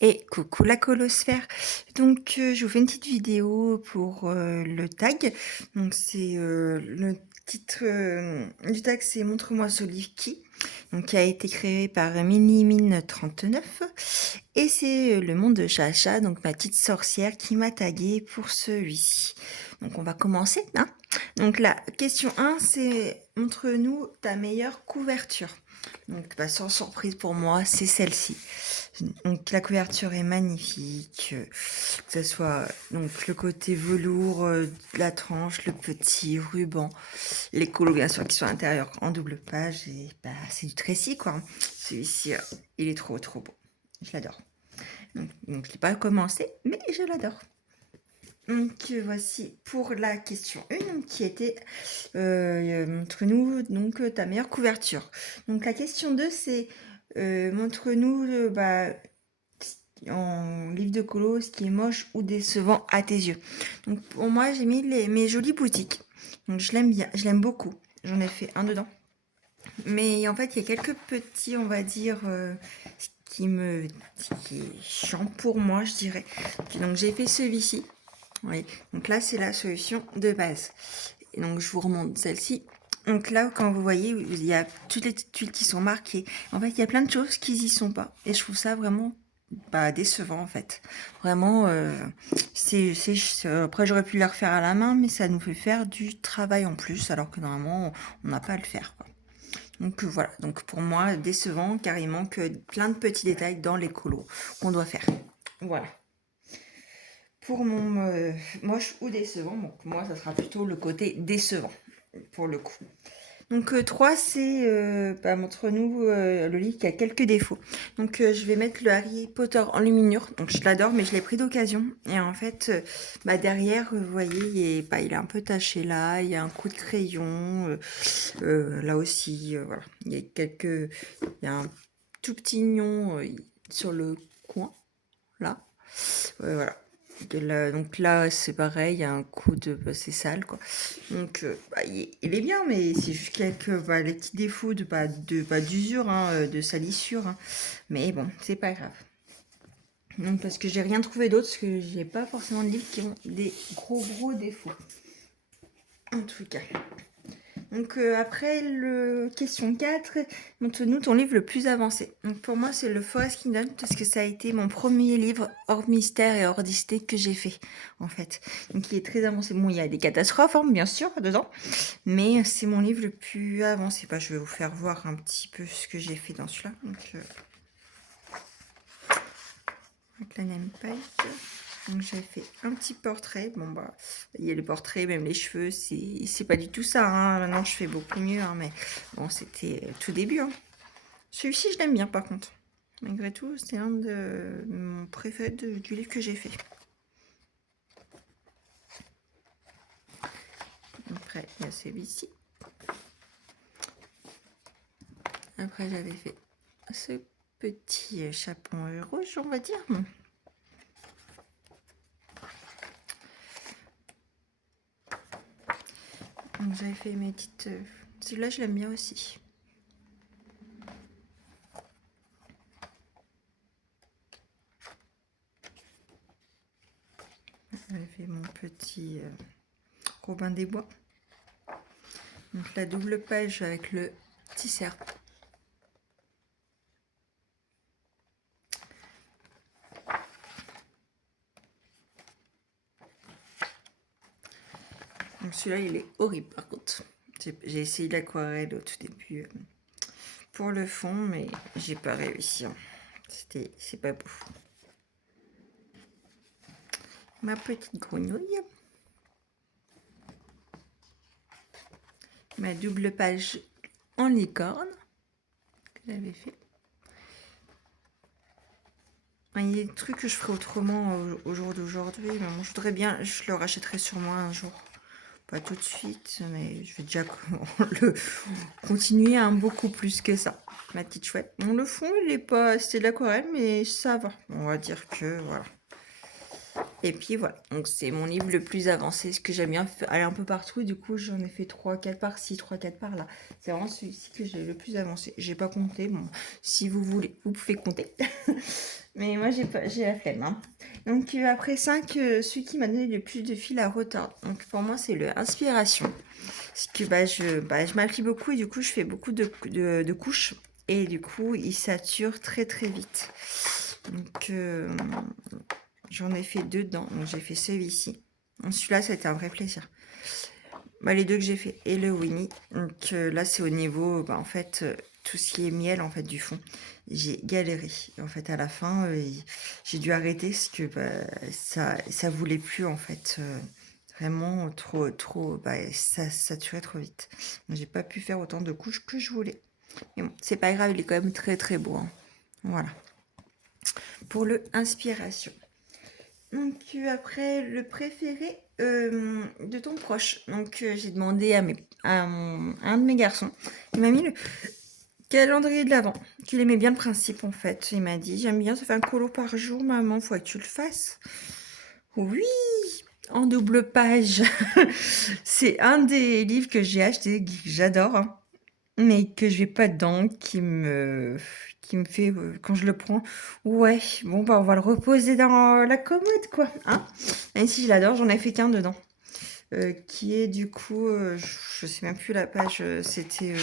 Et coucou la colosphère. Donc je vous fais une petite vidéo pour le tag. Donc c'est le titre du tag, c'est Montre-moi ce livre qui. Donc qui a été créé par Minimine39 et c'est le monde de Chacha, donc ma petite sorcière qui m'a tagué pour celui-ci. Donc on va commencer, hein. Donc la question 1, c'est montre-nous ta meilleure couverture. Donc bah, sans surprise pour moi, c'est celle-ci. Donc la couverture est magnifique, que ce soit donc le côté velours, la tranche, le petit ruban, les colos bien sûr qui sont à l'intérieur en double page et bah c'est du Tracy quoi. Celui-ci, il est trop trop beau, je l'adore. Donc je l'ai pas commencé, mais je l'adore. Donc voici pour la question 1 qui était montre-nous donc ta meilleure couverture. Donc la question 2 c'est montre-nous en livre de colo ce qui est moche ou décevant à tes yeux. Donc pour moi j'ai mis mes jolies boutiques. Donc je l'aime bien, je l'aime beaucoup. J'en ai fait un dedans. Mais en fait il y a quelques petits on va dire qui est chiant pour moi je dirais. Donc j'ai fait celui-ci. Oui, donc là c'est la solution de base. Et donc je vous remonte celle-ci. Donc là, quand vous voyez, il y a toutes les tuiles qui sont marquées. En fait, il y a plein de choses qui y sont pas. Et je trouve ça vraiment décevant en fait. Vraiment, après j'aurais pu la refaire à la main, mais ça nous fait faire du travail en plus, alors que normalement on n'a pas à le faire, quoi. Donc voilà, donc pour moi décevant car il manque plein de petits détails dans les colos qu'on doit faire. Voilà. Pour mon moche ou décevant, donc moi ça sera plutôt le côté décevant pour le coup. Donc 3 c'est montre-nous le livre qui a quelques défauts. Donc je vais mettre le Harry Potter en luminure. Donc je l'adore mais je l'ai pris d'occasion. Et en fait derrière vous voyez il est un peu taché là, il y a un coup de crayon là aussi voilà. Il y a un tout petit nion sur le coin là. Voilà. Donc là, c'est pareil, il y a un coup de... c'est sale, quoi. Donc, il est bien, mais c'est juste quelques les petits défauts d'usure, hein, de salissure. Hein. Mais bon, c'est pas grave. Donc, parce que j'ai rien trouvé d'autre, parce que j'ai pas forcément de livres qui ont des gros défauts. En tout cas. Donc après le question 4, montre-nous ton livre le plus avancé. Donc pour moi c'est le Forest Kingdom parce que ça a été mon premier livre hors mystère et hors d'idée que j'ai fait en fait. Donc il est très avancé. Bon il y a des catastrophes hein, bien sûr dedans, mais c'est mon livre le plus avancé. Je vais vous faire voir un petit peu ce que j'ai fait dans celui-là. Donc avec la name page. Donc j'ai fait un petit portrait. Bon il y a les portraits, même les cheveux, c'est pas du tout ça. Hein. Maintenant je fais beaucoup mieux, hein, mais bon c'était tout début. Hein. Celui-ci je l'aime bien par contre. Malgré tout, c'est un de mon préféré du livre que j'ai fait. Après il y a celui-ci. Après j'avais fait ce petit chapeau rouge, on va dire. Donc j'avais fait mes petites... Celui-là, je l'aime bien aussi. J'avais fait mon petit Robin des Bois. Donc la double page avec le petit serpent. Donc celui-là, il est horrible par contre. J'ai essayé l'aquarelle au tout début pour le fond, mais j'ai pas réussi. Hein. C'est pas beau. Ma petite grenouille. Ma double page en licorne que j'avais fait. Il y a des trucs que je ferai autrement au jour d'aujourd'hui. Je voudrais bien, je le rachèterai sur moi un jour. Pas tout de suite, mais je vais déjà le continuer beaucoup plus que ça. Ma petite chouette. Bon, le fond, il est pas... C'est de l'aquarelle, mais ça va. On va dire que, voilà. Et puis voilà, donc c'est mon livre le plus avancé, ce que j'aime bien aller un peu partout. Du coup, j'en ai fait 3-4 par-ci, 3-4 par-là. C'est vraiment celui-ci que j'ai le plus avancé. J'ai pas compté, bon, si vous voulez, vous pouvez compter. Mais moi, j'ai la flemme. Hein. Donc après 5, celui qui m'a donné le plus de fil à retordre. Donc pour moi, c'est le inspiration. Parce que je m'applique beaucoup et du coup, je fais beaucoup de couches. Et du coup, il sature très très vite. Donc j'en ai fait 2 dedans. Donc j'ai fait celui-ci. Celui-là, ça a été un vrai plaisir. Les 2 que j'ai fait et le Winnie. Donc là, c'est au niveau, en fait, tout ce qui est miel en fait du fond. J'ai galéré. En fait, à la fin, j'ai dû arrêter parce que ça voulait plus en fait. Vraiment trop, ça saturait trop vite. Donc, j'ai pas pu faire autant de couches que je voulais. Mais bon, c'est pas grave, il est quand même très très beau. Hein. Voilà. Pour le inspiration. Donc après, le préféré de ton proche. Donc j'ai demandé à un de mes garçons. Il m'a mis le calendrier de l'Avent. Qu'il aimait bien le principe en fait. Il m'a dit, j'aime bien, ça fait un colo par jour, maman, faut que tu le fasses. Oui, en double page. C'est un des livres que j'ai acheté, que j'adore. Hein. Mais que je vais pas dedans, qui me fait, quand je le prends, ouais, bon, on va le reposer dans la commode, quoi, hein. Même si je l'adore, j'en ai fait qu'un dedans, qui est du coup, je sais même plus la page, c'était,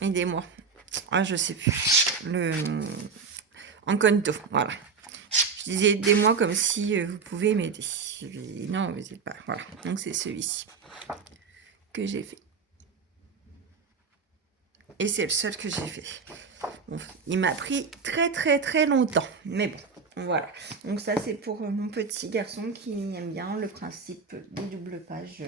aidez-moi, je sais plus, Encanto, voilà. Je disais aidez-moi comme si vous pouvez m'aider. Non, vous n'êtes pas, voilà. Donc c'est celui-ci que j'ai fait. Et c'est le seul que j'ai fait. Bon, il m'a pris très très très longtemps. Mais bon, voilà. Donc ça c'est pour mon petit garçon qui aime bien le principe des doubles pages.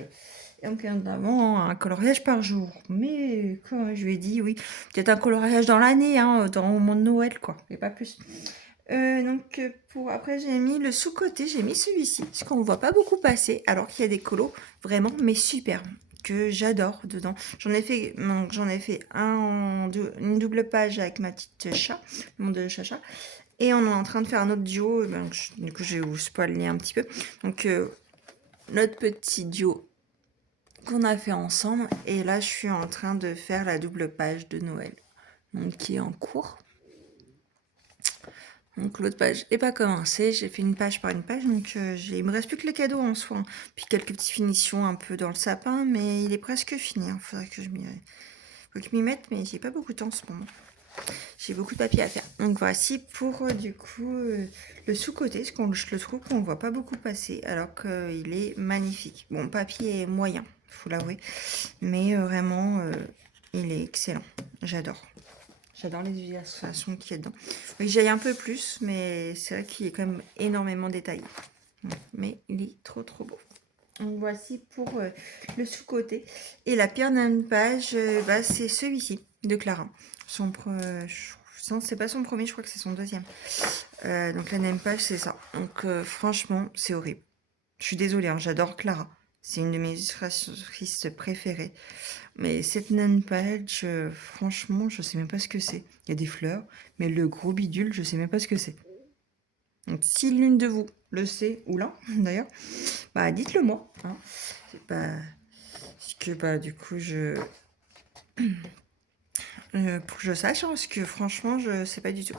Et donc notamment un coloriage par jour. Mais quand je lui ai dit oui, peut-être un coloriage dans l'année, hein, dans au moment de Noël quoi. Et pas plus. Donc pour après j'ai mis le sous-côté, j'ai mis celui-ci. Parce qu'on ne voit pas beaucoup passer. Alors qu'il y a des colos vraiment mais super que j'adore dedans. J'en ai fait une double page avec ma petite chat, mon de chacha. Et on est en train de faire un autre duo. Du coup, je vais vous spoiler un petit peu. Donc, notre petit duo qu'on a fait ensemble. Et là, je suis en train de faire la double page de Noël. Donc, qui est en cours. Donc l'autre page n'est pas commencée, j'ai fait une page par une page, donc il me reste plus que les cadeaux en soi, hein. Puis quelques petites finitions un peu dans le sapin, mais il est presque fini, hein. Faudrait que je m'y mette, mais j'ai pas beaucoup de temps en ce moment. J'ai beaucoup de papier à faire. Donc voici pour du coup le sous-côté, parce que je le trouve qu'on ne voit pas beaucoup passer, alors qu'il est magnifique. Bon, papier est moyen, faut l'avouer, mais vraiment il est excellent, j'adore. J'adore les illustrations qu'il y a dedans. Oui, j'aille un peu plus, mais c'est vrai qu'il est quand même énormément détaillé. Mais il est trop trop beau. Donc voici pour le sous-côté. Et la pire d'une page, c'est celui-ci de Clara. C'est pas son premier, je crois que c'est son deuxième. Donc la même page, c'est ça. Donc franchement, c'est horrible. Je suis désolée, hein, j'adore Clara. C'est une de mes illustratrices préférées. Mais cette nan page, franchement, je sais même pas ce que c'est. Il y a des fleurs, mais le gros bidule, je sais même pas ce que c'est. Donc si l'une de vous le sait, ou là d'ailleurs, dites-le moi. Hein. C'est pas... Parce que du coup, pour que je sache, hein, parce que franchement, je sais pas du tout.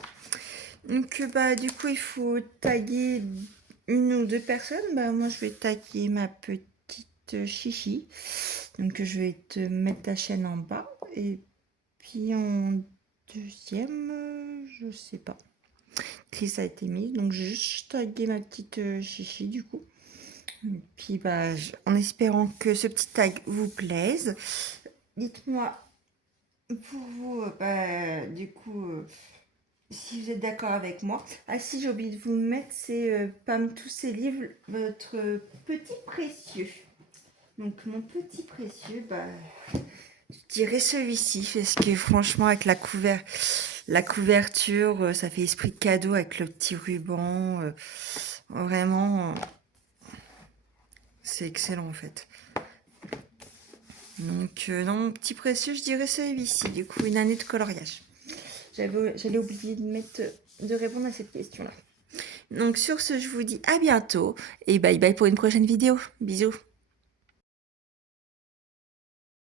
Donc du coup, il faut taguer une ou deux personnes. Moi, je vais taguer ma petite chichi. Donc, je vais te mettre ta chaîne en bas. Et puis, en deuxième, je sais pas. Chris a été mis. Donc, j'ai juste tagué ma petite chichi, du coup. Et puis, en espérant que ce petit tag vous plaise, dites-moi pour vous, du coup... si vous êtes d'accord avec moi. Ah si, j'ai oublié de vous mettre, c'est parmi tous ces livres, votre petit précieux. Donc mon petit précieux, je dirais celui-ci, parce que franchement avec la couverture, ça fait esprit de cadeau avec le petit ruban. Vraiment, c'est excellent en fait. Donc dans mon petit précieux, je dirais celui-ci, du coup une année de coloriage. J'allais oublier de mettre de répondre à cette question-là. Donc sur ce, je vous dis à bientôt et bye bye pour une prochaine vidéo. Bisous.